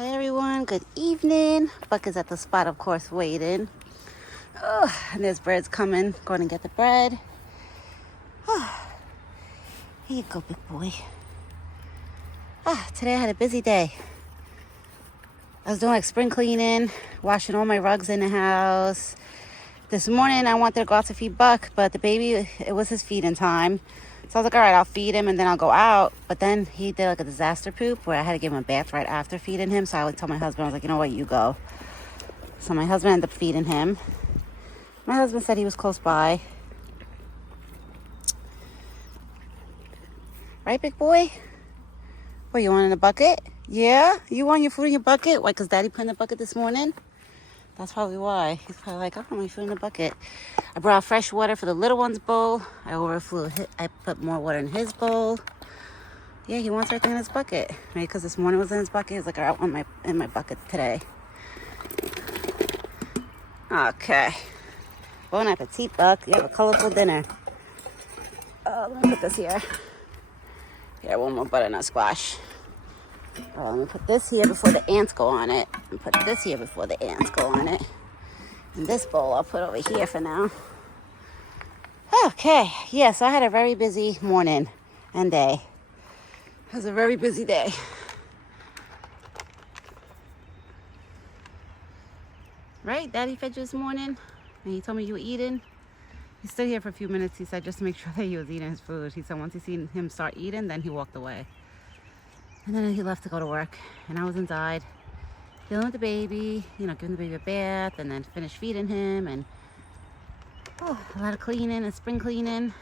Hi everyone, good evening. Buck is at the spot, of course, waiting. Oh, and there's birds coming, going to get the bread. Oh, here you go, big boy. Today I had a busy day. I was doing like spring cleaning, washing all my rugs in the house. This morning I wanted to go out to feed Buck, but the baby, it was his feeding time. So I was like, all right, I'll feed him and then I'll go out. But then he did like a disaster poop where I had to give him a bath right after feeding him. So I would tell my husband, I was like, you know what, you go. So my husband ended up feeding him. My husband said he was close by. Right, big boy? What, you want in a bucket? Yeah? You want your food in your bucket? Why, because Daddy put in the bucket this morning? That's probably why. He's probably like, I want my food in the bucket. I brought fresh water for the little one's bowl. I put more water in his bowl. Yeah, he wants everything in his bucket. Maybe because this morning was in his bucket. He's like, I want in my bucket today. Okay. Bon appetit, Buck. You have a colorful dinner. Let me put this here. Here, one more butternut squash. Let me put this here before the ants go on it. And put this here before the ants go on it. And this bowl I'll put over here for now. Okay, yeah, so I had a very busy morning and day. It was a very busy day. Right? Daddy fed you this morning? And he told me you were eating? He stood here for a few minutes. He said just to make sure that he was eating his food. He said once he seen him start eating, then he walked away. And then he left to go to work. And I was inside dealing with the baby, giving the baby a bath, and then finished feeding him, and a lot of cleaning and spring cleaning.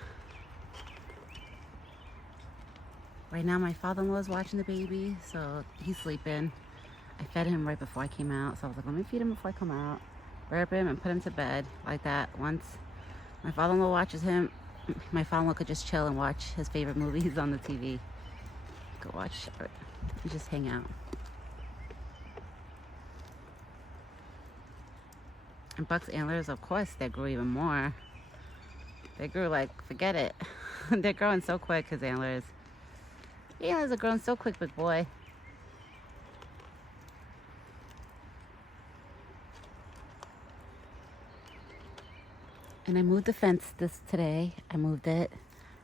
Right now my father-in-law is watching the baby, so he's sleeping. I fed him right before I came out, so I was like, let me feed him before I come out, wrap him and put him to bed like that. Once my father-in-law watches him, my father-in-law could just chill and watch his favorite movies on the TV. Go watch it and just hang out. And Buck's antlers, of course, they grew even more. They grew like, forget it. They're growing so quick, his antlers. The antlers are growing so quick, big boy. And I moved the fence today. I moved it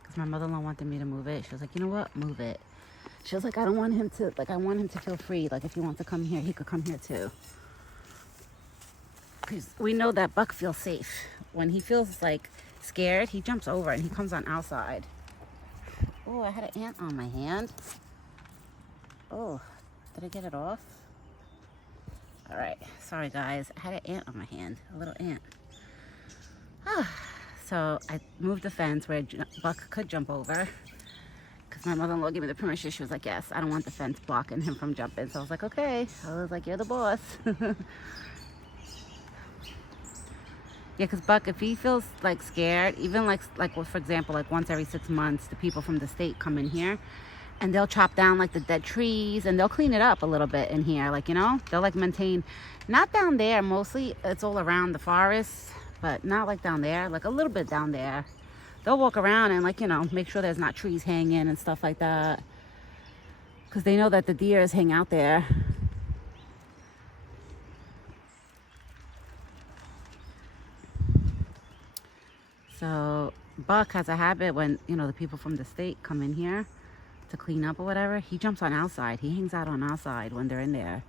because my mother-in-law wanted me to move it. She was like, you know what, move it. She was like, I don't want him to, I want him to feel free. Like, if he wants to come here, he could come here too. Because we know that Buck feels safe. When he feels like scared, he jumps over and he comes on outside. Oh, I had an ant on my hand. Oh, did I get it off? All right, sorry guys. I had an ant on my hand, a little ant. So I moved the fence where Buck could jump over. Because my mother-in-law gave me the permission. She was like, yes, I don't want the fence blocking him from jumping. So I was like, okay. I was like, you're the boss. Yeah, because Buck, if he feels like scared, even like for example, like once every 6 months, the people from the state come in here and they'll chop down like the dead trees and they'll clean it up a little bit in here. Like, they'll like maintain, not down there, mostly it's all around the forest, but not like down there, like a little bit down there. They'll walk around and like, make sure there's not trees hanging and stuff like that. Because they know that the deers hang out there. So Buck has a habit when, the people from the state come in here to clean up or whatever, he jumps on outside. He hangs out on outside when they're in there.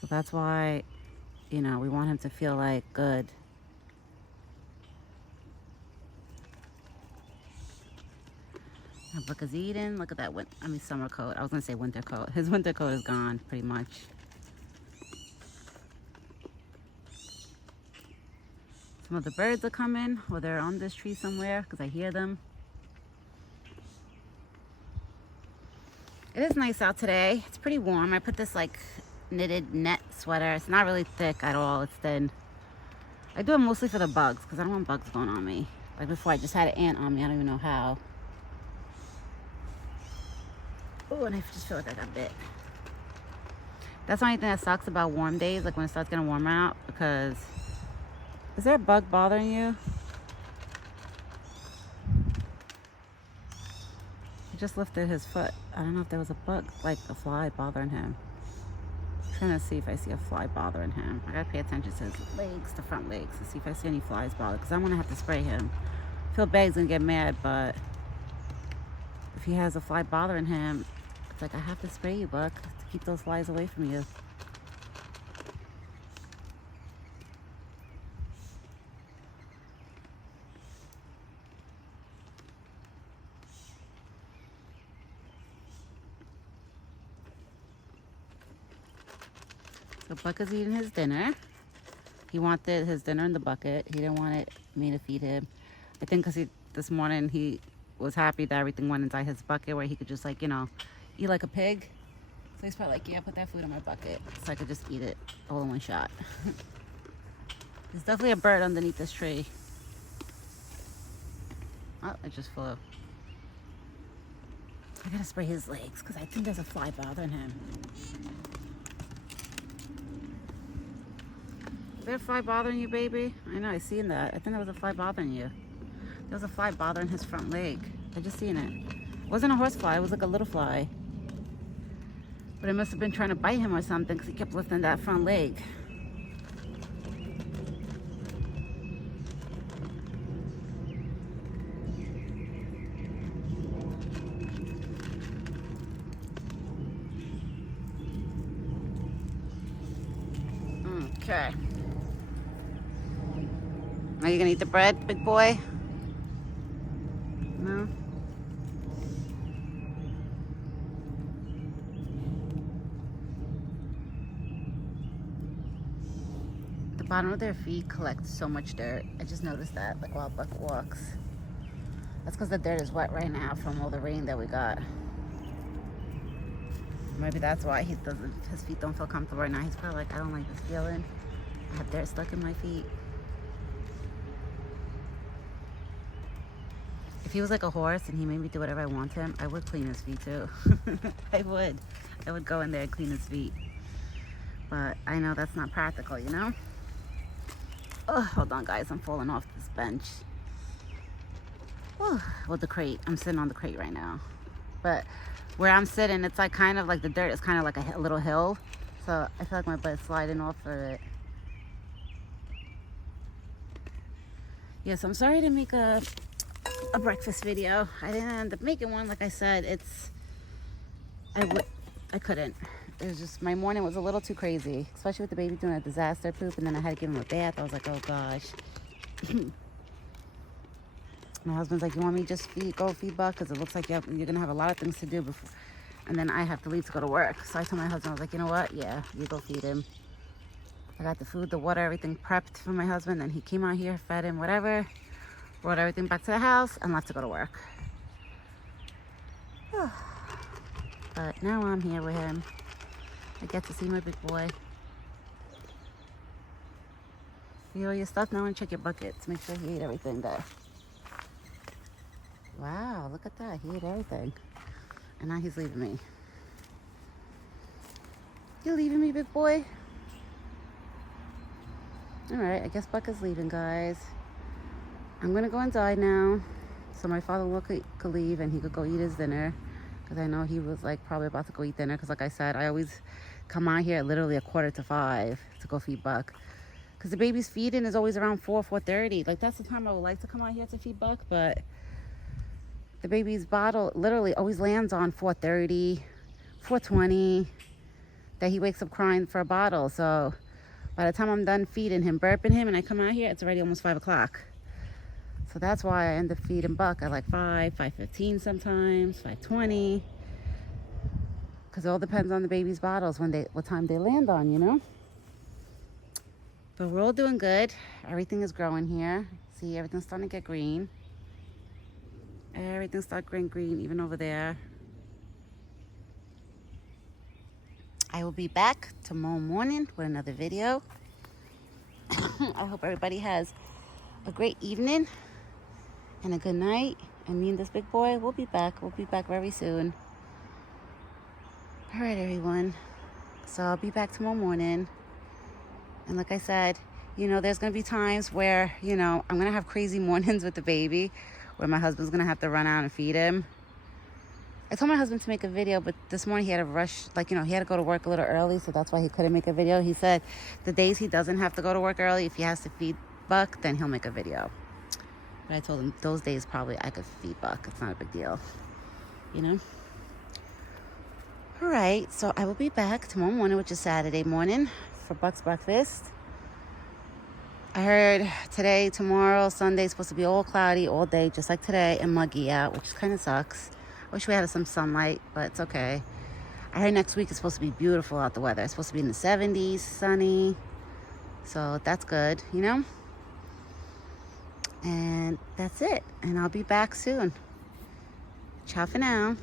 So that's why, we want him to feel like good. Now Buck is eating. Look at that summer coat. I was going to say winter coat. His winter coat is gone pretty much. Some of the birds are coming, or they're on this tree somewhere because I hear them. It is nice out today. It's pretty warm. I put this like knitted net sweater. It's not really thick at all. It's thin. I do it mostly for the bugs because I don't want bugs going on me. Like before, I just had an ant on me. I don't even know how. Oh, and I just feel like I got bit. That's the only thing that sucks about warm days, like when it starts getting warmer out, because... Is there a bug bothering you? just lifted his foot. I don't know if there was a bug, like a fly bothering him. I'm trying to see if I see a fly bothering him. I gotta pay attention to his legs, the front legs, to see if I see any flies bother, because I want to have to spray him. I feel bad he's gonna get mad, but if he has a fly bothering him, it's like I have to spray you, Buck, to keep those flies away from you. So Buck is eating his dinner. He wanted his dinner in the bucket. He didn't want me to feed him. I think because this morning he was happy that everything went inside his bucket where he could just, like, you know, eat like a pig. So he's probably like, yeah, put that food in my bucket so I could just eat it all in one shot. There's definitely a bird underneath this tree. Oh, it just flew. I gotta spray his legs because I think there's a fly bothering him. Is there a fly bothering you, baby? I know, I seen that. I think there was a fly bothering you. There was a fly bothering his front leg. I just seen it. It wasn't a horse fly, it was like a little fly. But it must have been trying to bite him or something because he kept lifting that front leg. Okay. Are you gonna eat the bread, big boy? No? The bottom of their feet collects so much dirt. I just noticed that, like, while Buck walks. That's because the dirt is wet right now from all the rain that we got. Maybe that's why his feet don't feel comfortable right now. He's probably like, I don't like this feeling. I have dirt stuck in my feet. If he was like a horse and he made me do whatever I want him, I would clean his feet too. I would go in there and clean his feet. But I know that's not practical, you know? Oh, hold on, guys. I'm falling off this bench. Oh, well, the crate. I'm sitting on the crate right now. But where I'm sitting, it's like kind of like the dirt is kind of like a little hill. So I feel like my butt is sliding off of it. Yes, I'm sorry to make a breakfast video. I didn't end up making one. Like I said, I couldn't. It was just, my morning was a little too crazy, especially with the baby doing a disaster poop, and then I had to give him a bath. I was like, oh gosh. My husband's like, you want me to just go feed Buck? Because it looks like you're going to have a lot of things to do before. And then I have to leave to go to work. So I told my husband, I was like, you know what? Yeah, you go feed him. I got the food, the water, everything prepped for my husband. And he came out here, fed him, whatever. Brought everything back to the house and left to go to work. But now I'm here with him. I get to see my big boy. You know your stuff now, and check your buckets. Make sure he ate everything there. Wow, look at that. He ate everything. And now he's leaving me. You leaving me, big boy? Alright, I guess Buck is leaving, guys. I'm going to go inside now. So my father-in-law could leave and he could go eat his dinner. Because I know he was like probably about to go eat dinner. Because like I said, I always come out here at literally 4:45 to go feed Buck. Because the baby's feeding is always around 4:30. Like that's the time I would like to come out here to feed Buck. But the baby's bottle literally always lands on 4:30, 4:20. That he wakes up crying for a bottle. So by the time I'm done feeding him, burping him, and I come out here, it's already almost 5 o'clock. So that's why I end up feeding Buck at like 5:15 sometimes, 5:20. Because it all depends on the baby's bottles what time they land on, you know? But we're all doing good. Everything is growing here. See, everything's starting to get green. Everything's starting to get green, even over there. I will be back tomorrow morning with another video. I hope everybody has a great evening and a good night. And me and this big boy, we'll be back. We'll be back very soon. All right, everyone. So I'll be back tomorrow morning. And like I said, you know, there's going to be times where, you know, I'm going to have crazy mornings with the baby where my husband's going to have to run out and feed him. I told my husband to make a video, but this morning he had to rush, like, he had to go to work a little early, so that's why he couldn't make a video. He said the days he doesn't have to go to work early, if he has to feed Buck, then he'll make a video. But I told him those days probably I could feed Buck. It's not a big deal, All right, so I will be back tomorrow morning, which is Saturday morning, for Buck's breakfast. I heard today, tomorrow, Sunday, supposed to be all cloudy all day, just like today, and muggy out, which kind of sucks. I wish we had some sunlight, but it's okay. I heard next week is supposed to be beautiful out the weather. It's supposed to be in the 70s, sunny. So that's good, And that's it. And I'll be back soon. Ciao for now.